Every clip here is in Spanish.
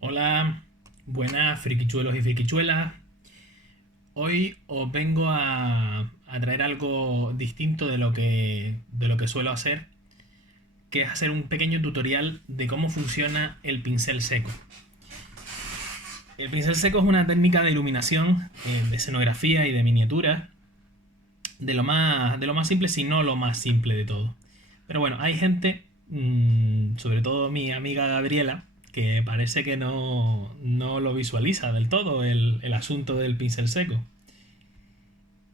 Hola, buenas friquichuelos y friquichuelas. Hoy os vengo a traer algo distinto de lo que suelo hacer, que es hacer un pequeño tutorial de cómo funciona el pincel seco. El pincel seco es una técnica de iluminación, de escenografía y de miniatura, de lo más simple, si no lo más simple de todo. Pero bueno, hay gente, sobre todo mi amiga Gabriela, que parece que no lo visualiza del todo el asunto del pincel seco.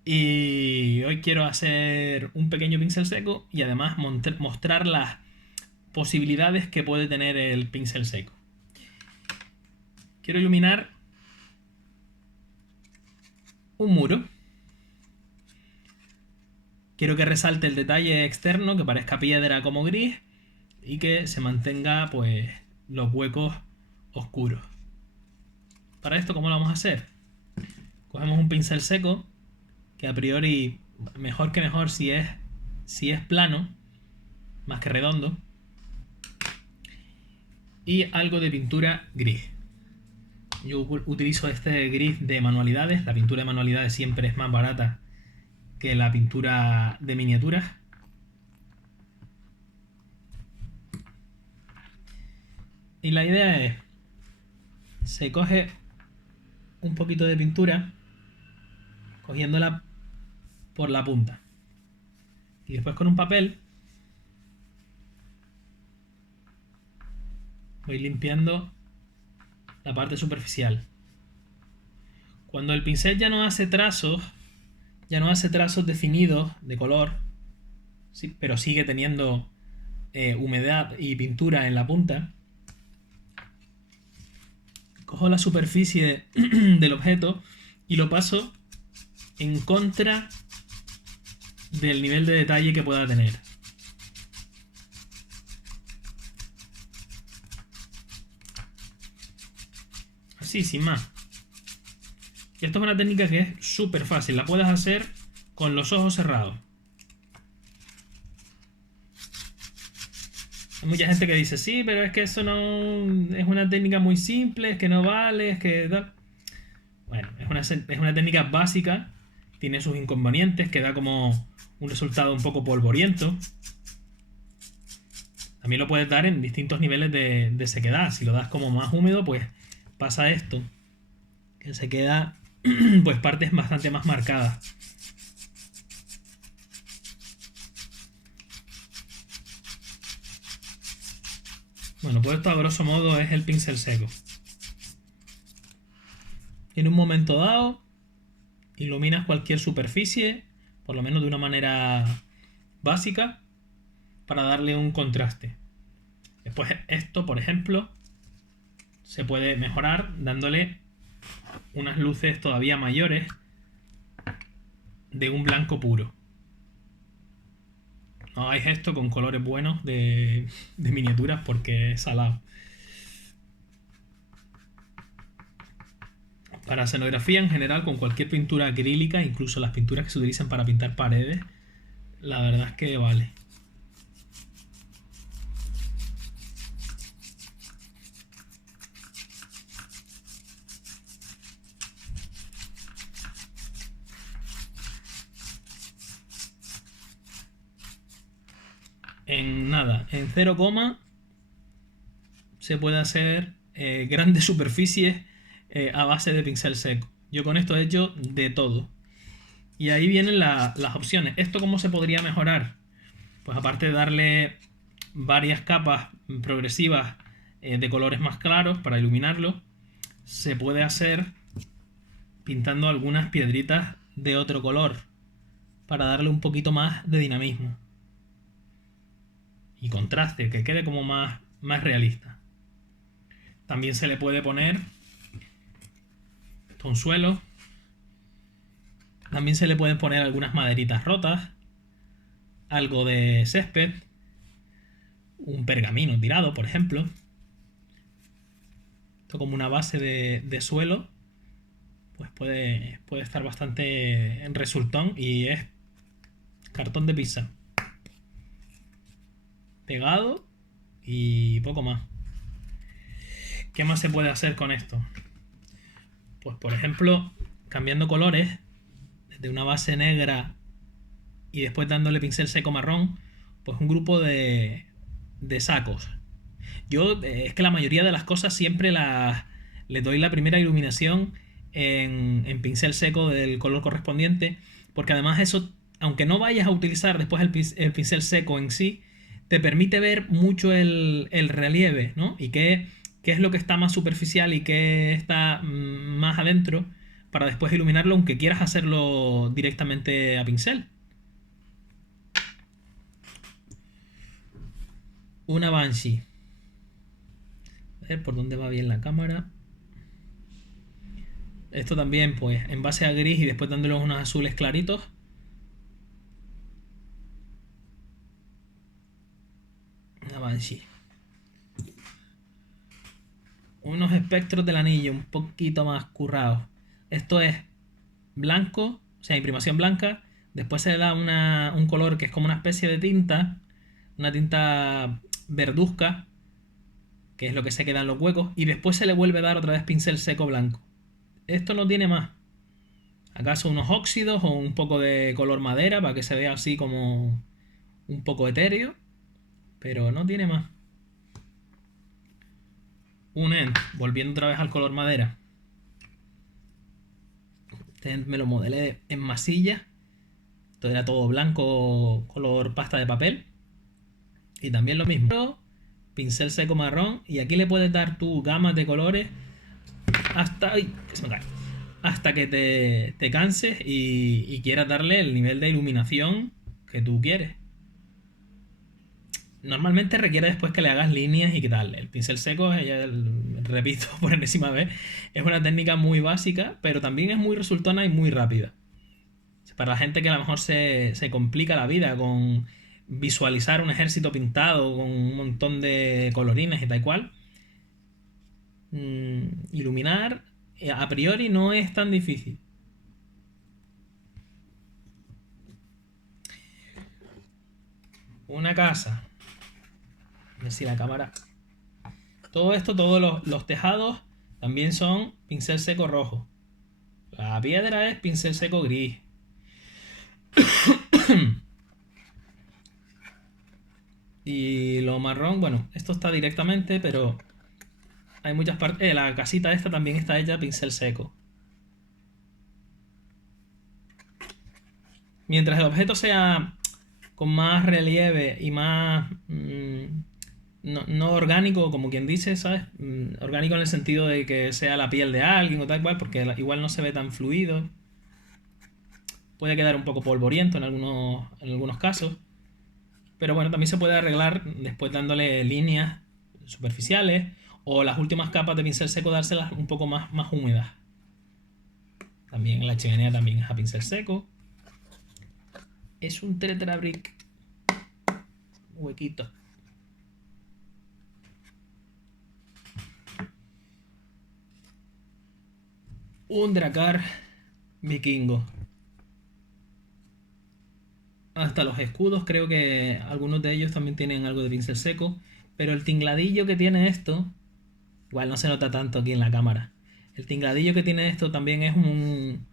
Y hoy quiero hacer un pequeño pincel seco y además mostrar las posibilidades que puede tener el pincel seco. Quiero iluminar un muro. Quiero que resalte el detalle externo, que parezca piedra como gris y que se mantenga pues los huecos oscuros. Para esto, ¿cómo lo vamos a hacer? Cogemos un pincel seco, que a priori mejor que mejor si es plano, más que redondo, y algo de pintura gris. Yo utilizo este gris de manualidades. La pintura de manualidades siempre es más barata que la pintura de miniaturas. Y la idea es, se coge un poquito de pintura cogiéndola por la punta. Y después con un papel voy limpiando la parte superficial. Cuando el pincel ya no hace trazos definidos de color, sí, pero sigue teniendo humedad y pintura en la punta, cojo la superficie del objeto y lo paso en contra del nivel de detalle que pueda tener. Así, sin más. Y esto es una técnica que es súper fácil. La puedes hacer con los ojos cerrados. Hay mucha gente que dice, sí, pero es que eso no es una técnica muy simple, es que no vale, es que tal. Bueno, es una técnica básica, tiene sus inconvenientes, que da como un resultado un poco polvoriento. También lo puedes dar en distintos niveles de sequedad. Si lo das como más húmedo, pues pasa esto, que se queda pues partes bastante más marcadas. Bueno, pues esto a grosso modo es el pincel seco. En un momento dado, iluminas cualquier superficie, por lo menos de una manera básica, para darle un contraste. Después esto, por ejemplo, se puede mejorar dándole unas luces todavía mayores de un blanco puro. No hagáis esto con colores buenos de miniaturas porque es salado. Para escenografía en general, con cualquier pintura acrílica, incluso las pinturas que se utilizan para pintar paredes, la verdad es que vale. En nada, en 0, se puede hacer grandes superficies a base de pincel seco. Yo con esto he hecho de todo. Y ahí vienen las opciones. ¿Esto cómo se podría mejorar? Pues aparte de darle varias capas progresivas de colores más claros para iluminarlo, se puede hacer pintando algunas piedritas de otro color para darle un poquito más de dinamismo y contraste, que quede como más realista. También se le puede poner consuelo. También se le pueden poner algunas maderitas rotas, algo de césped, un pergamino tirado, por ejemplo. Esto como una base de suelo, pues puede estar bastante en resultón y es cartón de pizza. Pegado y poco más. ¿Qué más se puede hacer con esto? Pues por ejemplo, cambiando colores desde una base negra y después dándole pincel seco marrón, pues un grupo de sacos. Yo es que la mayoría de las cosas siempre les doy la primera iluminación en pincel seco del color correspondiente, porque además eso, aunque no vayas a utilizar después el pincel seco en sí, te permite ver mucho el relieve, ¿no? Y qué es lo que está más superficial y qué está más adentro para después iluminarlo, aunque quieras hacerlo directamente a pincel. Una Banshee. A ver por dónde va bien la cámara. Esto también, pues, en base a gris y después dándole unos azules claritos. Una Banshee. Unos espectros del anillo un poquito más currados. Esto es blanco, o sea, imprimación blanca. Después se le da un color que es como una especie de tinta. Una tinta verduzca, que es lo que se queda en los huecos. Y después se le vuelve a dar otra vez pincel seco blanco. Esto no tiene más. ¿Acaso unos óxidos o un poco de color madera para que se vea así como un poco etéreo? Pero no tiene más. Un End, volviendo otra vez al color madera. Este End me lo modelé en masilla. Esto era todo blanco, color pasta de papel. Y también lo mismo. Pincel seco marrón. Y aquí le puedes dar tu gamas de colores hasta... ¡Ay! Que se me cae. Hasta que te canses y quieras darle el nivel de iluminación que tú quieres. Normalmente requiere después que le hagas líneas y que tal. El pincel seco, repito por enésima vez, es una técnica muy básica, pero también es muy resultona y muy rápida. Para la gente que a lo mejor se complica la vida con visualizar un ejército pintado con un montón de colorines y tal cual, iluminar a priori no es tan difícil. Una casa. A ver si la cámara... Todo esto, todos los tejados también son pincel seco rojo. La piedra es pincel seco gris. Y lo marrón, bueno, esto está directamente, pero hay muchas partes... la casita esta también está hecha pincel seco. Mientras el objeto sea con más relieve y más... no orgánico, como quien dice, ¿sabes? Orgánico en el sentido de que sea la piel de alguien o tal cual, porque igual no se ve tan fluido. Puede quedar un poco polvoriento en algunos casos. Pero bueno, también se puede arreglar después dándole líneas superficiales o las últimas capas de pincel seco dárselas un poco más húmedas. También la chimenea también es a pincel seco. Es un tetrabrick. Huequito. Un dracar vikingo. Hasta los escudos, creo que algunos de ellos también tienen algo de pincel seco. Pero el tingladillo que tiene esto, igual no se nota tanto aquí en la cámara. El tingladillo que tiene esto también es un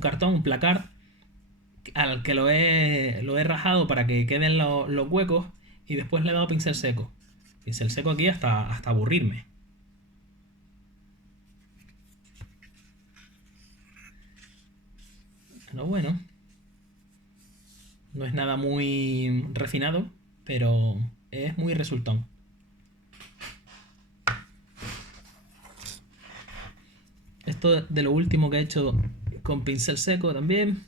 cartón, un placard, al que lo he rajado para que queden los huecos y después le he dado pincel seco. Pincel seco aquí hasta aburrirme. Pero bueno, no es nada muy refinado, pero es muy resultón. Esto de lo último que he hecho con pincel seco también.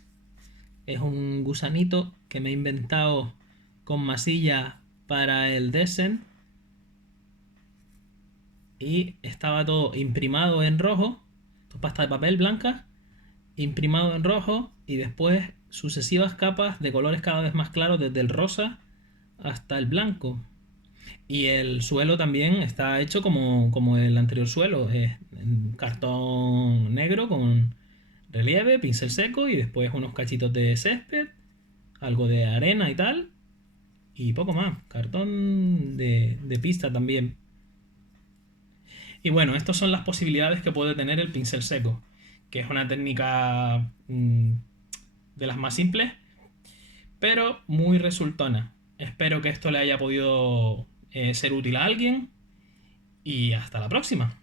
Es un gusanito que me he inventado con masilla para el Descent. Y estaba todo imprimado en rojo. Esto es pasta de papel blanca. Imprimado en rojo. Y después sucesivas capas de colores cada vez más claros, desde el rosa hasta el blanco. Y el suelo también está hecho como el anterior suelo. Es cartón negro con relieve, pincel seco y después unos cachitos de césped, algo de arena y tal. Y poco más. Cartón de pista también. Y bueno, estas son las posibilidades que puede tener el pincel seco, que es una técnica de las más simples, pero muy resultona. Espero que esto le haya podido ser útil a alguien y hasta la próxima.